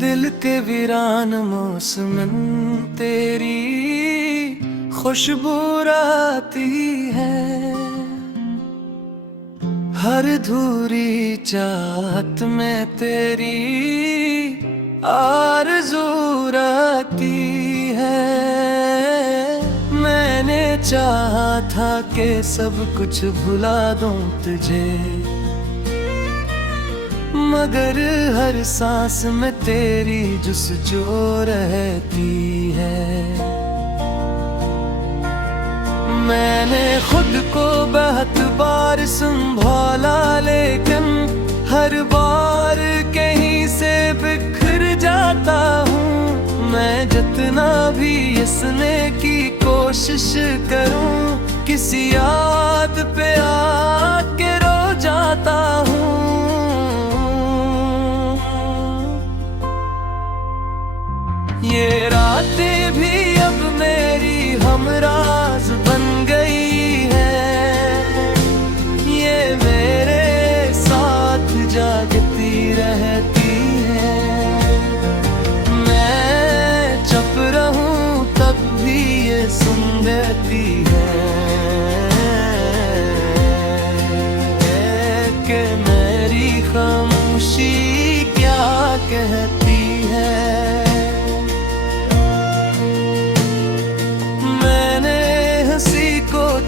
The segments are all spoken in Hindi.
दिल के वीरान मौसम तेरी खुशबू आती है। हर धूरी चाहत में तेरी आरज़ू रहती है। मैंने चाहा था कि सब कुछ भुला दूं तुझे, मगर हर सांस में तेरी जुस्सू रहती है। मैंने खुद को बहुत बार संभाला, लेकिन हर बार कहीं से बिखर जाता हूँ। मैं जितना भी हंसने की कोशिश करूँ, किसी याद पे आके रो जाता हूँ। ये रातें भी अब मेरी हमराज बन गई है। ये मेरे साथ जागती रहती है। मैं चुप रहूं तब भी ये सुन देती है कि मेरी खामोशी क्या कहती है।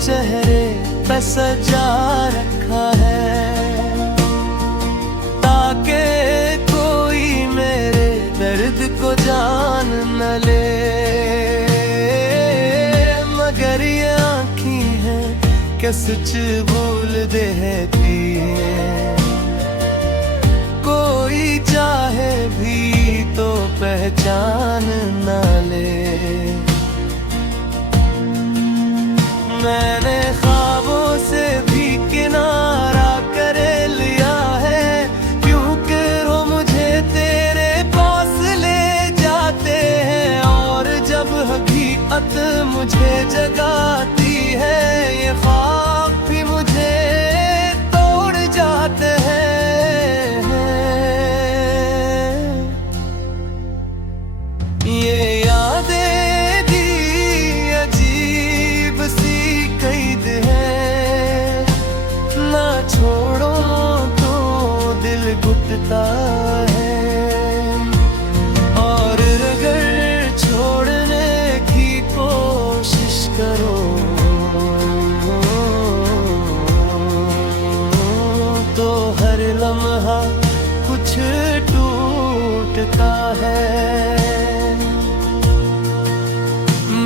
चेहरे पे सजा रखा है, ताकि कोई मेरे दर्द को जान न ले। मगर ये आँखें हैं कि सच बोल देती है। कोई चाहे भी तो पहचान न ले। मैंने ख्वाबों से भी किनारा कर लिया है, क्योंकि वो मुझे तेरे पास ले जाते हैं। और जब हकीकत मुझे जगाती है, ये ख्वाब भी मुझे तोड़ जाते हैं। ये यादें छोड़ो तो दिल घुटता है, और अगर छोड़ने की कोशिश करो तो हर लम्हा कुछ टूटता है।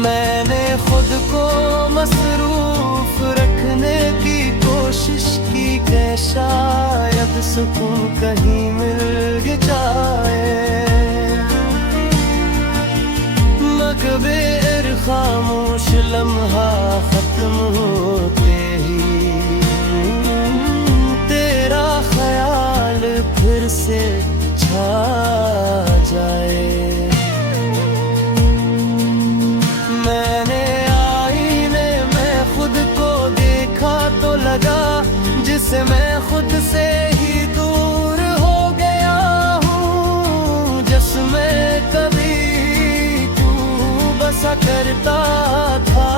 मैंने खुद को मसरूफ रखने की कोशिश की कि शायद सुकून कहीं मिल जाए, मगर खामोश लम्हा खत्म होते ही तेरा ख्याल फिर से छा जाए। मैंने आईने में खुद को देखा तो लगा जिससे मैं खुद से ही दूर हो गया हूँ। जिसमें कभी तू बसा करता था,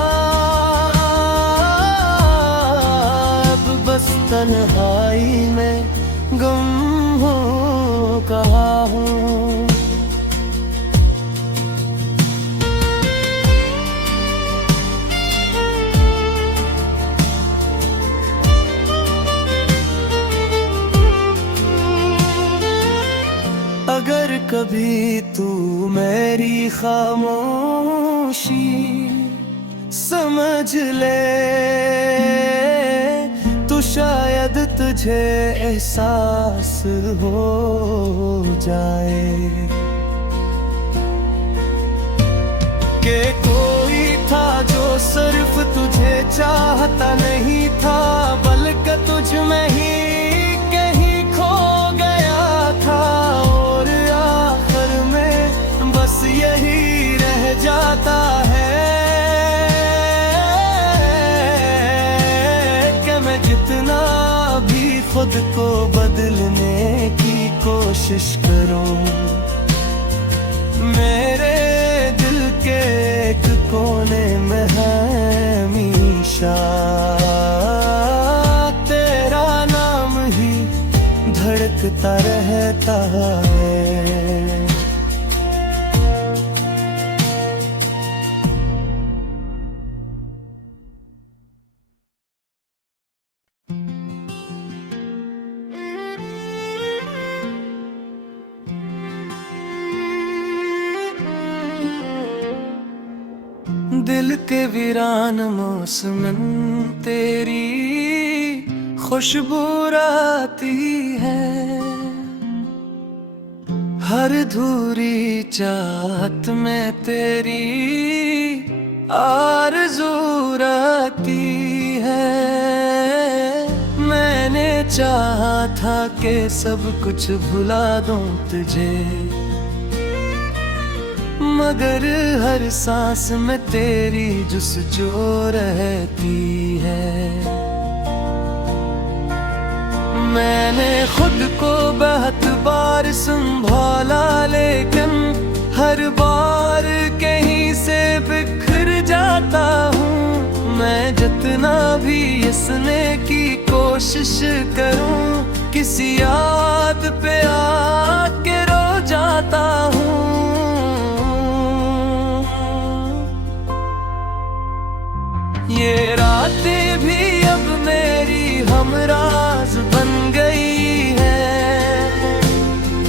अब बस तन्हाई में गुम हो कहा हूँ। अगर कभी तू मेरी खामोशी समझ ले, तो शायद तुझे एहसास हो जाए कि कोई था जो सिर्फ तुझे चाहता नहीं था, बल्कि तुझ में ही कहीं खो गया था। और आखिर में बस यही रह जाता है कि मैं जितना भी खुद को बदलने की कोशिश करूं, मेरे दिल के एक कोने में है मीशा, तेरा नाम ही धड़कता रहता है। दिल के वीरान मौसम तेरी खुशबू आती है, हर धूरी चाहत में तेरी आरज़ू रहती है। मैंने चाहा था कि सब कुछ भुला दूं तुझे, मगर हर सांस में तेरी जुस्सू रहती है। मैंने खुद को बहुत बार संभाला, लेकिन हर बार कहीं से बिखर जाता हूँ। मैं जितना भी हंसने की कोशिश करूँ, किसी याद पे आके रो जाता हूँ। ये रातें भी अब मेरी हमराज बन गई है,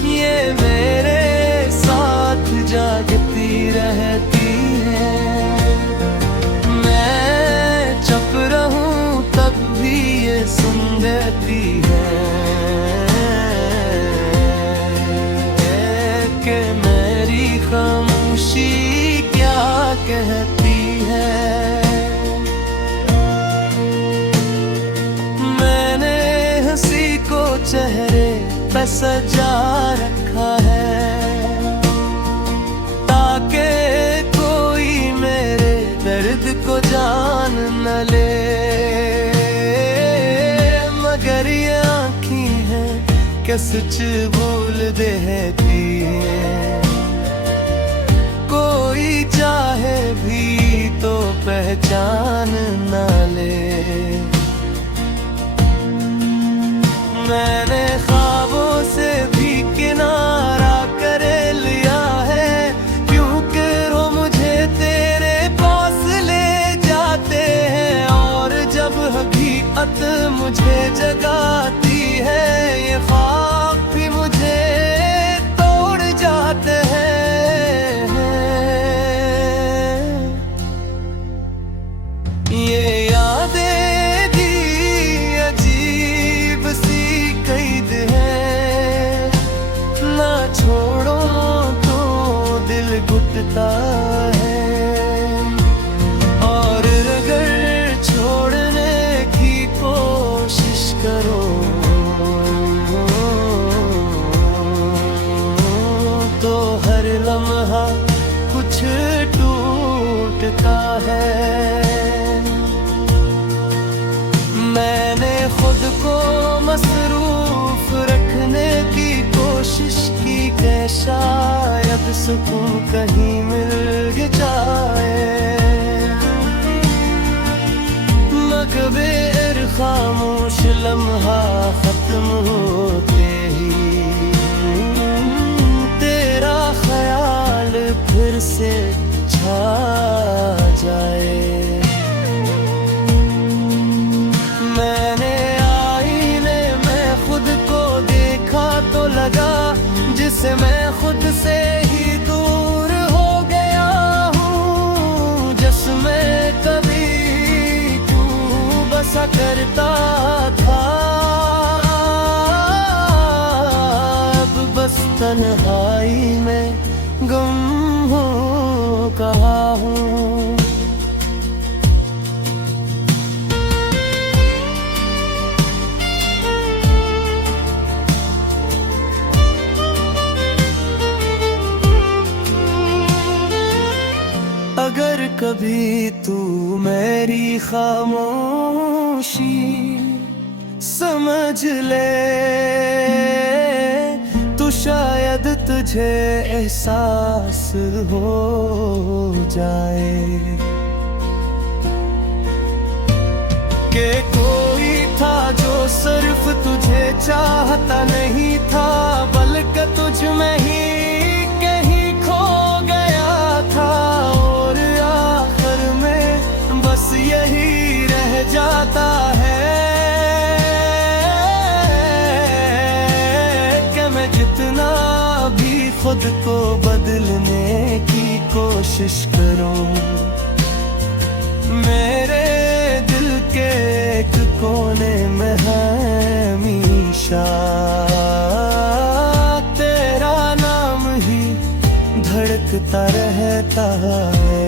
ये मेरे साथ जागती रहती है। मैं चुप रहूं तब भी ये सुन लेती है कि मेरी खामोशी क्या कहती है। चेहरे पे सजा रखा है, ताकि कोई मेरे दर्द को जान न ले। मगर ये आँखें हैं कि सच बोल देती है, कोई चाहे भी तो पहचान न ले। मैंने ख्वाबों से भी किनारा कर लिया है, क्योंकि वो मुझे तेरे पास ले जाते हैं। और जब हकीकत मुझे जगाती है, ये ख्वाब भी मुझे तोड़ जाते हैं। ये यादें छोड़ो तो दिल घुटता है, और अगर छोड़ने की कोशिश करो तो हर लम्हा कुछ टूटता है। मैंने खुद को मसरूफ रखने की कोशिश की, शायद सुकून कहीं मिल जाए। मगर खामोश लम्हा खत्म होते ही तेरा ख्याल फिर से छा जाए। मैंने आईने में खुद को देखा तो लगा जिससे मैं खुद से ही दूर हो गया हूँ। जिसमें कभी तू बसा करता था, अब बस तन्हाई में गुम हो कहा हूँ। अगर कभी तू मेरी खामोशी समझ ले, तो शायद तुझे एहसास हो जाए कि कोई था जो सिर्फ तुझे चाहता नहीं था, बल्कि तुझ में ही कहीं खो गया था। और आखिर में बस यही रह जाता है कि मैं जितना भी खुद को बदलने की कोशिश करूं, मेरे दिल के एक कोने में हमेशा तेरा नाम ही धड़कता रहता है।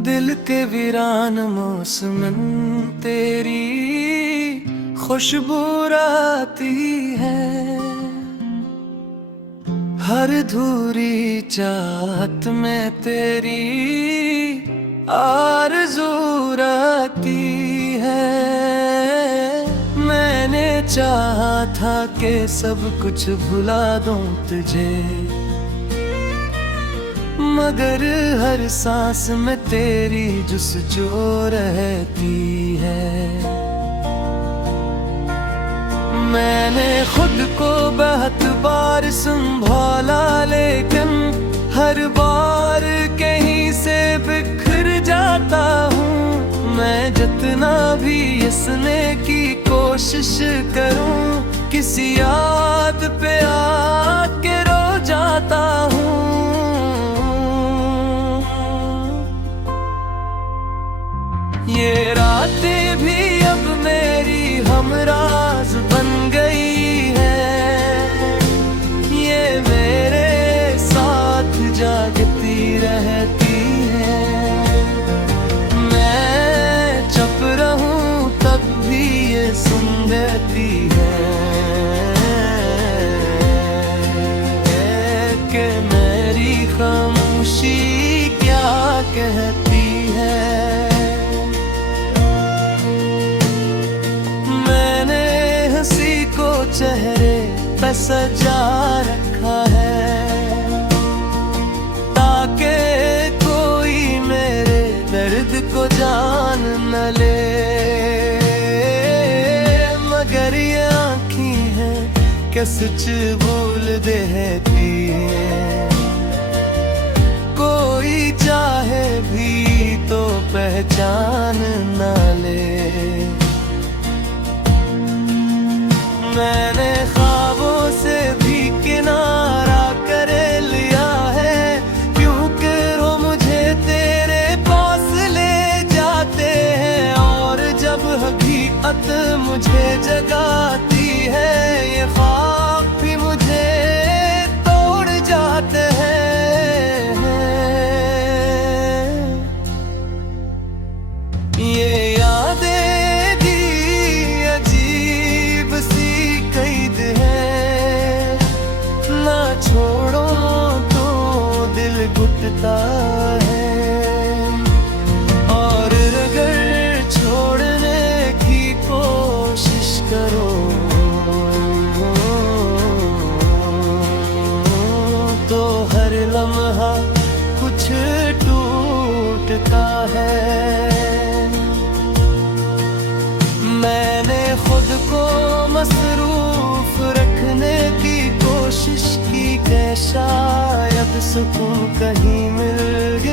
दिल के वीरान मौसम तेरी खुशबू आती है, हर धूरी चाहत में तेरी आरज़ू आती है। मैंने चाहा था कि सब कुछ भुला दूं तुझे, मगर हर सांस में तेरी जुस्सू रहती है। मैंने खुद को बहुत बार संभाला, लेकिन हर बार कहीं से बिखर जाता हूँ। मैं जितना भी हंसने की कोशिश करूँ, किसी याद पे आके रो जाता हूँ। ये रातें भी अब मेरी हमराज बन गई है, ये मेरे साथ जागती रहती है। मैं चुप रहूं तब भी ये सुन लेती है कि मेरी खामोशी क्या कहती है। चेहरे पे सजा रखा है ताकि कोई मेरे दर्द को जान न ले, मगर ये आँखें हैं कि सच बोल देती है। कोई चाहे भी तो पहचान न ले। मैंने ख्वाबों से भी किनारा कर लिया है, क्योंकि वो मुझे तेरे पास ले जाते हैं। और जब हकीकत मुझे जगाती है, ये ख्वाब भी मुझे तोड़ जाते हैं। ये यादें छोड़ो तो दिल घुटता है, और अगर छोड़ने की कोशिश करो तो हर लम्हा कुछ टूटता है। मैंने खुद को मसरूफ रखने की कोशिश की कि शायद सुकून कहीं मिल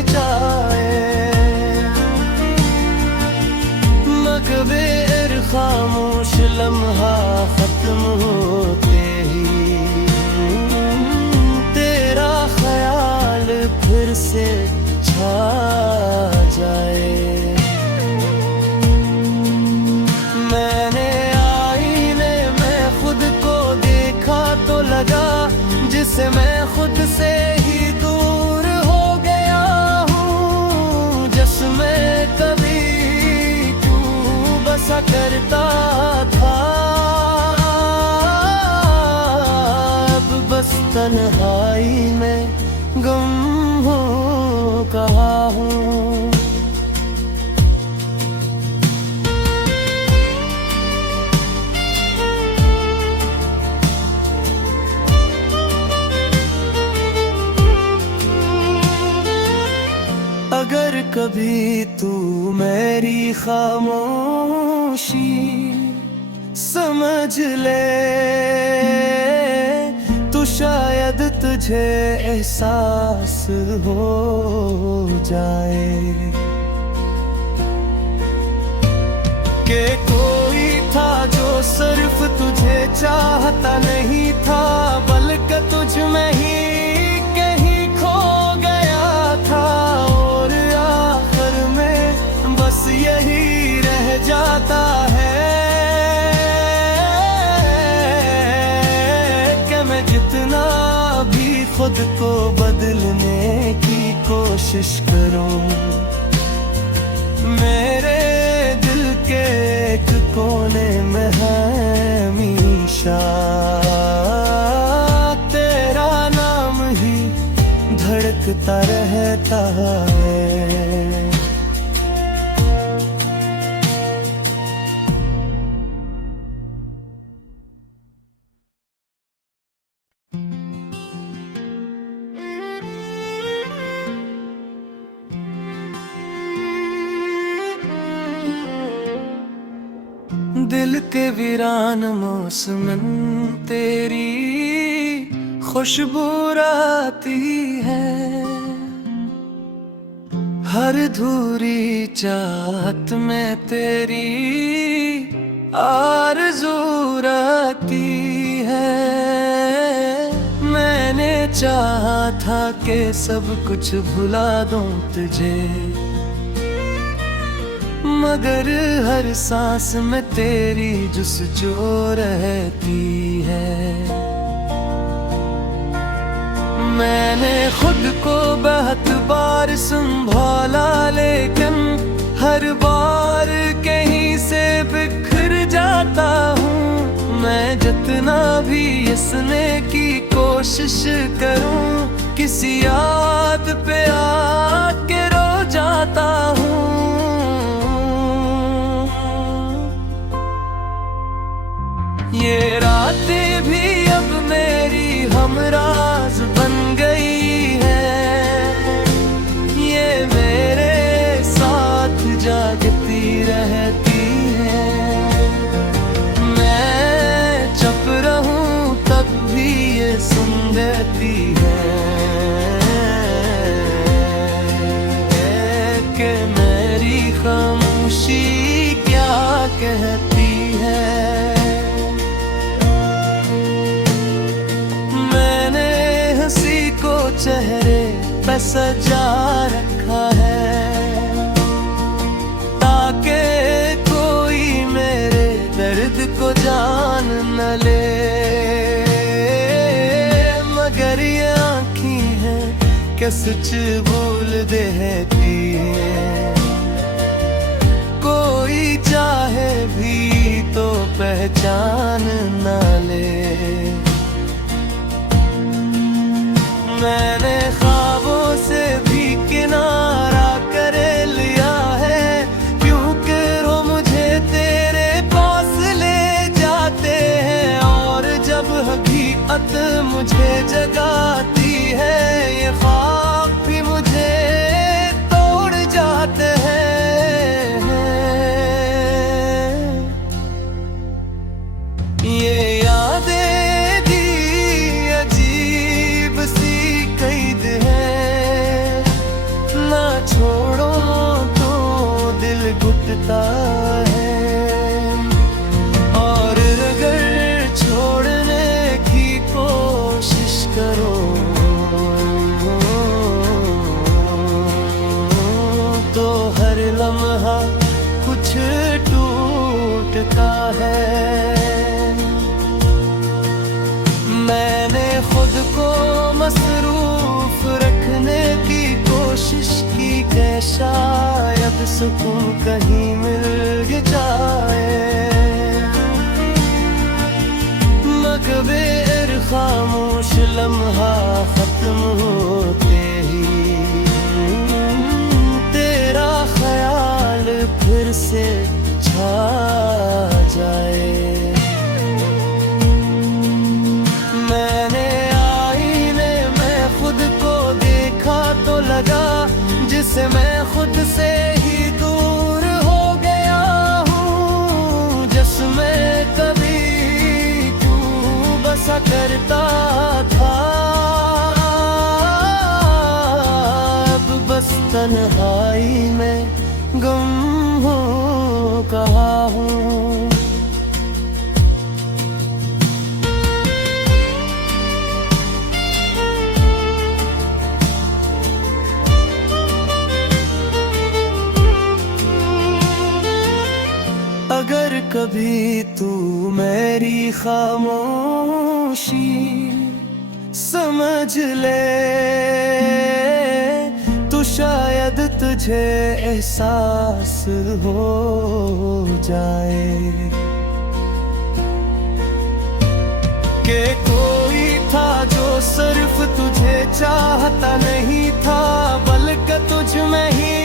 जाए, मगर खामोश लम्हा खत्म होते ही तेरा ख्याल फिर से छा जाए। मैंने आईने में खुद को देखा तो लगा जिससे मैं खुद से ही दूर हो गया हूँ। जिसमें कभी तू बसा करता था, कभी तू मेरी खामोशी समझ ले, तो शायद तुझे एहसास हो जाए कि कोई था जो सिर्फ तुझे चाहता नहीं था, बल्कि तुझ में ही कहीं खो गया था। और आखिर में बस यही रह जाता है कि मैं जितना भी खुद को बदलने की कोशिश करूं, मेरे दिल के एक कोने में हमेशा तेरा नाम ही धड़कता रहता है। दिल के वीरान मौसम तेरी खुशबू आती है, हर धूरी चाहत में तेरी आरज़ू रहती है। मैंने चाहा था कि सब कुछ भुला दूं तुझे, मगर हर सांस में तेरी जुस्सू रहती है। मैंने खुद को बहुत बार संभाला, लेकिन हर बार कहीं से बिखर जाता हूँ। मैं जितना भी हंसने की कोशिश करूँ, किसी याद पे आके रो जाता हूँ। ये रातें भी अब मेरी हमराज बन गई है, ये मेरे साथ जागती रहती है। मैं चुप रहूं तब भी ये सुन लेती है कि मेरी खामोशी क्या कहती है। चेहरे पे सजा रखा है, ताकि कोई मेरे दर्द को जान न ले। मगर ये आँखें हैं कि सच बोल देती है, कोई चाहे भी तो पहचान न ले। मैंने ख्वाबों से भी किनारा कर लिया है, क्योंकि वो मुझे तेरे पास ले जाते हैं। और जब हकीकत मुझे जगाती है, ये ख्वाब भी मुझे तोड़ जाते हैं। ये यादें छोड़ो तो दिल घुटता है, और अगर छोड़ने की कोशिश करो तो हर लम्हा कुछ टूटता है। मैंने खुद को मसरूफ रखने की कोशिश की कि शायद सुकून कहीं मिल जाए, मगर खामोश लम्हा खत्म होते ही तेरा ख्याल फिर से छा जाए। मैंने आईने में खुद को देखा तो लगा तुझसे मैं खुद से ही दूर हो गया हूँ। जिसमें कभी तू बसा करता था, अब बस तन्हाई में गुम हो कहा हूँ। अगर कभी तू मेरी खामोशी समझ ले तो शायद तुझे एहसास हो जाए कि कोई था जो सिर्फ तुझे चाहता नहीं था, बल्कि तुझ में ही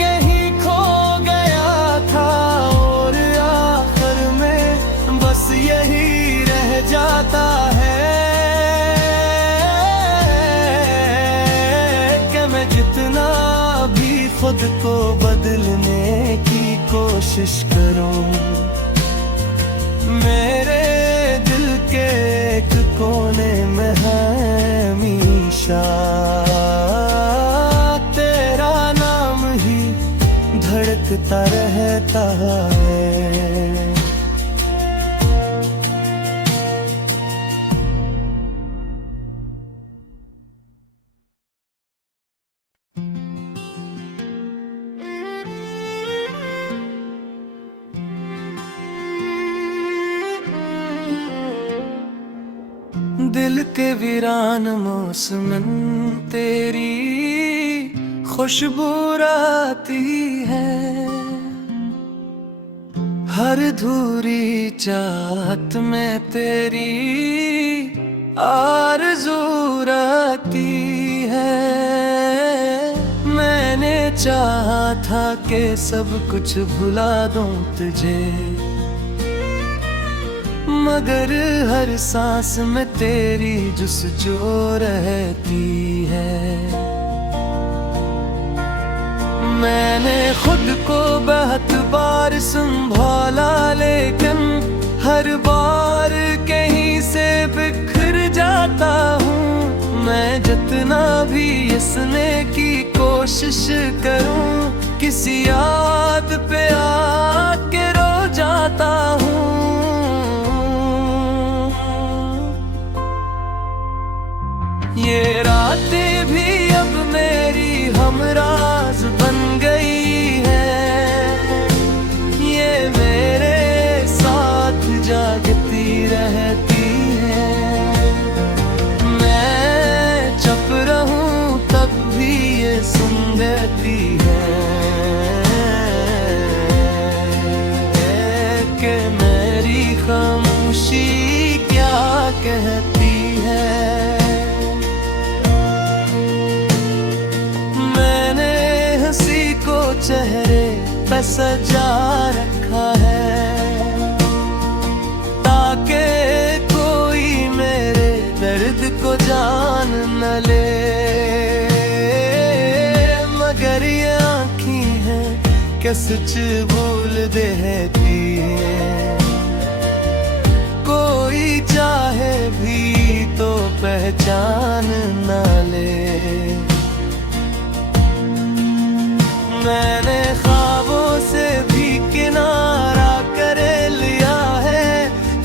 कहीं खो गया था। और आखिर में बस यही रह जाता है कि मैं जितना भी खुद को बदलने की कोशिश करूं, मेरे दिल के एक कोने में हमेशा तेरा नाम ही धड़कता रहता है। दिल के वीरान मौसम तेरी खुशबू आती है, हर धूरी चाहत में तेरी आरज़ू आती है। मैंने चाहा था कि सब कुछ भुला दूं तुझे, मगर हर सांस में तेरी जुस्सू रहती है। मैंने खुद को बहुत बार संभाला, लेकिन हर बार कहीं से बिखर जाता हूँ। मैं जितना भी हंसने की कोशिश करूँ, किसी याद पे आके रो जाता हूँ। ये रातें भी अब मेरी हमराज बन गई है, ये मेरे साथ जागती रहती है। मैं चुप रहूं तब भी ये सुन लेती है कि मेरी खामोशी क्या कहती है। चेहरे पे सजा रखा है ताकि कोई मेरे दर्द को जान न ले, मगर ये आँखें हैं कि सच बोल देती है। कोई चाहे भी तो पहचान न ले। मैंने ख्वाबों से भी किनारा कर लिया है,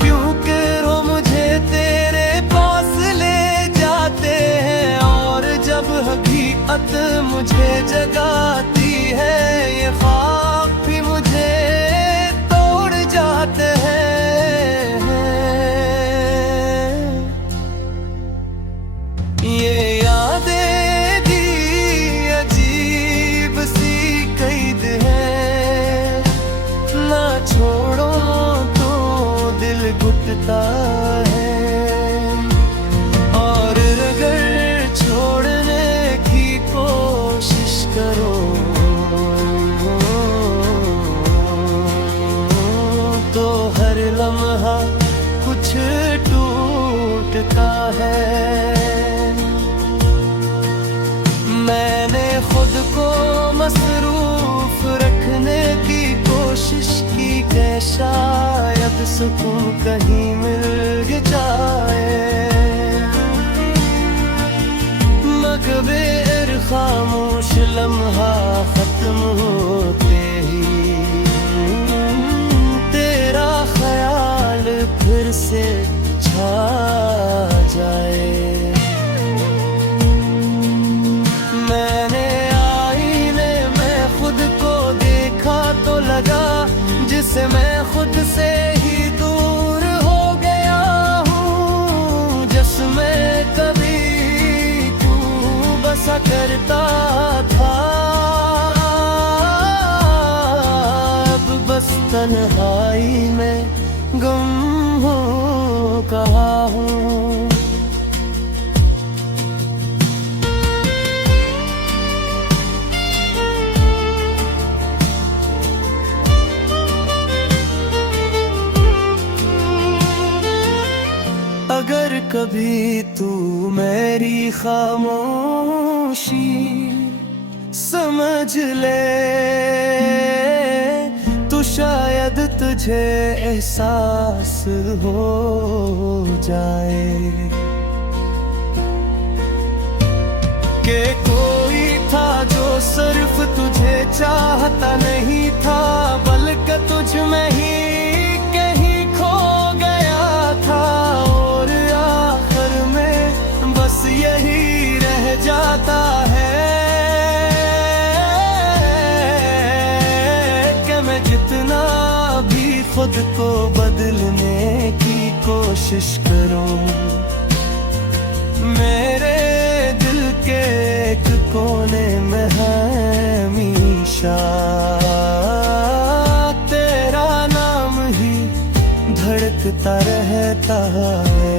क्योंकि वो मुझे तेरे पास ले जाते हैं। और जब हकीकत मुझे जगाती है, ये ख्वाब भी मुझे तोड़ जाते हैं। ये यादें छोड़ो तो दिल घुटता है, और अगर छोड़ने की कोशिश करो तो हर लम्हा कुछ टूटता है। मैंने खुद को शायद सुकून कहीं मिल जाए। मगबेर खामोश लम्हा खत्म होते ही तेरा ख्याल फिर से छा जाए। मैंने आईने में खुद को देखा तो लगा जिसे मैं खुद से ही दूर हो गया हूँ। जिसमें कभी तू बसा करता था अब बस तन्हाई में गुम हो कहा हूँ। अगर कभी तू मेरी खामोशी समझ ले तो शायद तुझे एहसास हो जाए कि कोई था जो सिर्फ तुझे चाहता नहीं था बल्कि तुझ में ही कहीं खो गया था। और आखिर में बस यही रह जाता है कि मैं जितना भी खुद को बदलने की कोशिश करूं मेरे दिल के एक कोने में हमेशा तेरा नाम ही धड़कता रहता है।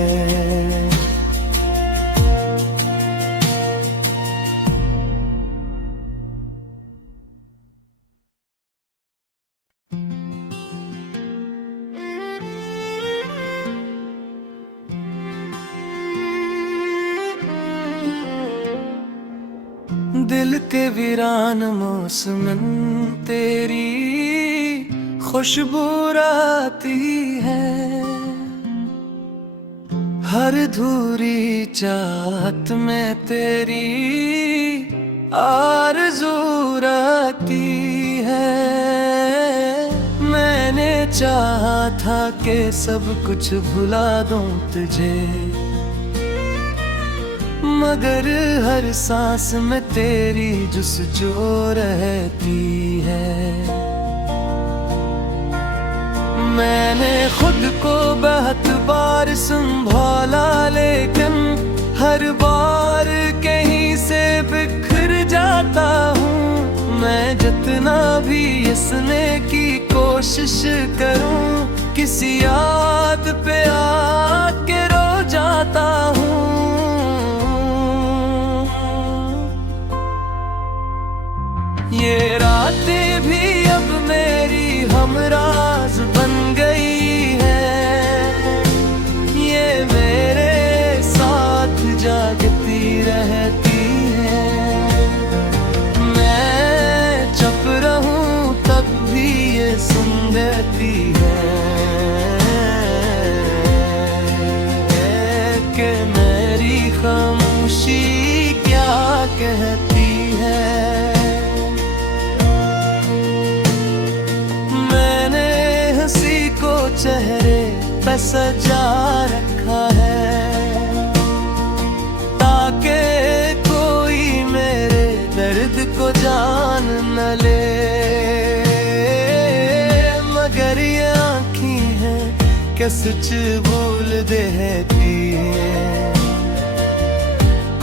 दिल के वीरान मौसम तेरी खुशबू आती है। हर धूरी चाहत में तेरी आरज़ू रहती है। मैंने चाहा था कि सब कुछ भुला दूं तुझे मगर हर सांस में तेरी जुस्सू रहती है। मैंने खुद को बहुत बार संभाला लेकिन हर बार कहीं से बिखर जाता हूँ। मैं जितना भी हंसने की कोशिश करूँ किसी याद पे आके रो जाता हूँ। ये रातें भी अब मेरी हमराज बन गई है। ये मेरे साथ जागती रहती है। मैं चुप रहूं तब भी ये सुन देती है कि मेरी खामोशी क्या कहती है। चेहरे पे सजा रखा है ताकि कोई मेरे दर्द को जान न ले मगर ये आँखें हैं कि सच बोल देती है।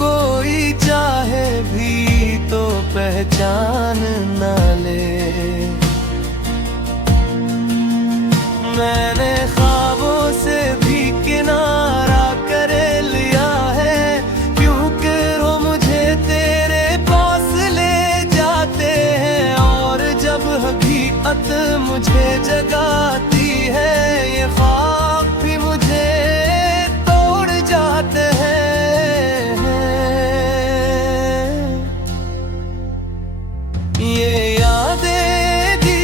कोई चाहे भी तो पहचान न ले। मैंने ख्वाबों से भी किनारा कर लिया है क्योंकि वो मुझे तेरे पास ले जाते हैं। और जब हकीकत मुझे जगाती है ये ख्वाब भी मुझे तोड़ जाते हैं। ये यादें भी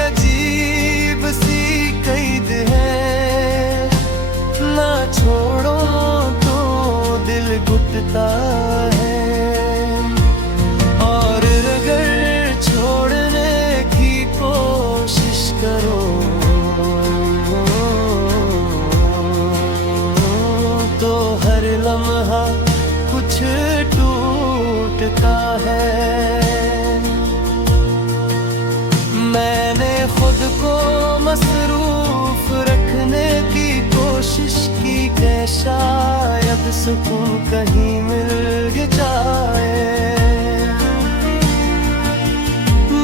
अजीब सी मिटता है। मैंने खुद को मसरूफ रखने की कोशिश की कि शायद सुकून कहीं मिल जाए,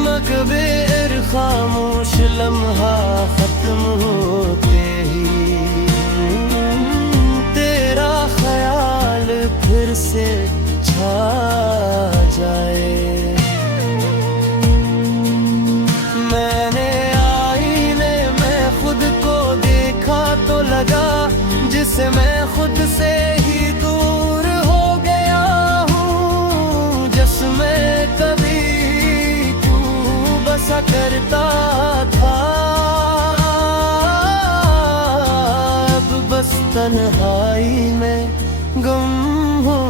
मगर खामोश लम्हा खत्म होते ही तेरा ख्याल फिर से छा जाए। मैंने आईने में खुद को देखा तो लगा जिसे मैं खुद से ही दूर हो गया हूँ। जिसमें कभी तू बसा करता था, अब बस तन्हाई में गुम हो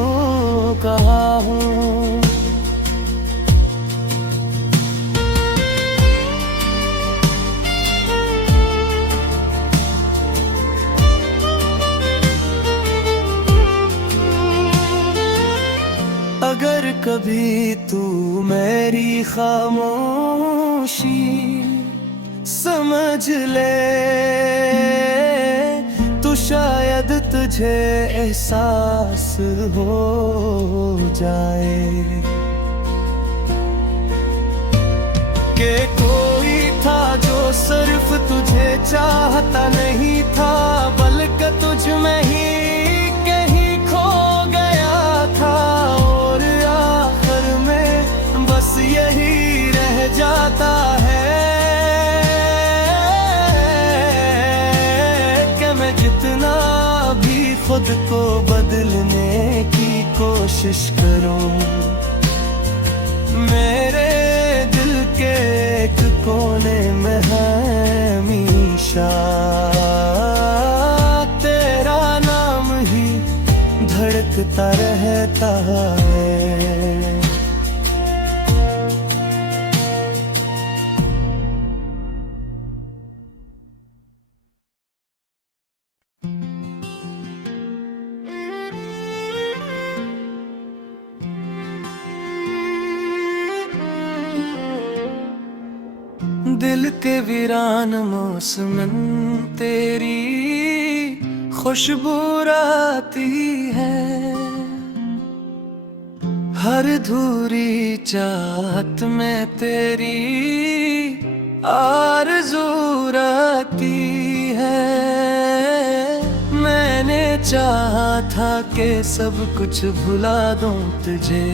कहा हूँ। अगर कभी तू मेरी खामोशी समझ ले तो शायद तुझे एहसास हो जाए कि कोई था जो सिर्फ तुझे चाहता नहीं था, बल्कि तुझ में ही कहीं खो गया था। और आखिर में बस यही रह जाता है कि मैं जितना भी खुद को बदलने की कोशिश करूं, मेरे दिल के एक कोने में हमेशा तेरा नाम ही धड़कता रहता है। दिल के वीरान मौसमन तेरी खुशबू आती है, हर धूरी चाहत में तेरी आरज़ू आती है। मैंने चाहा था कि सब कुछ भुला दूं तुझे,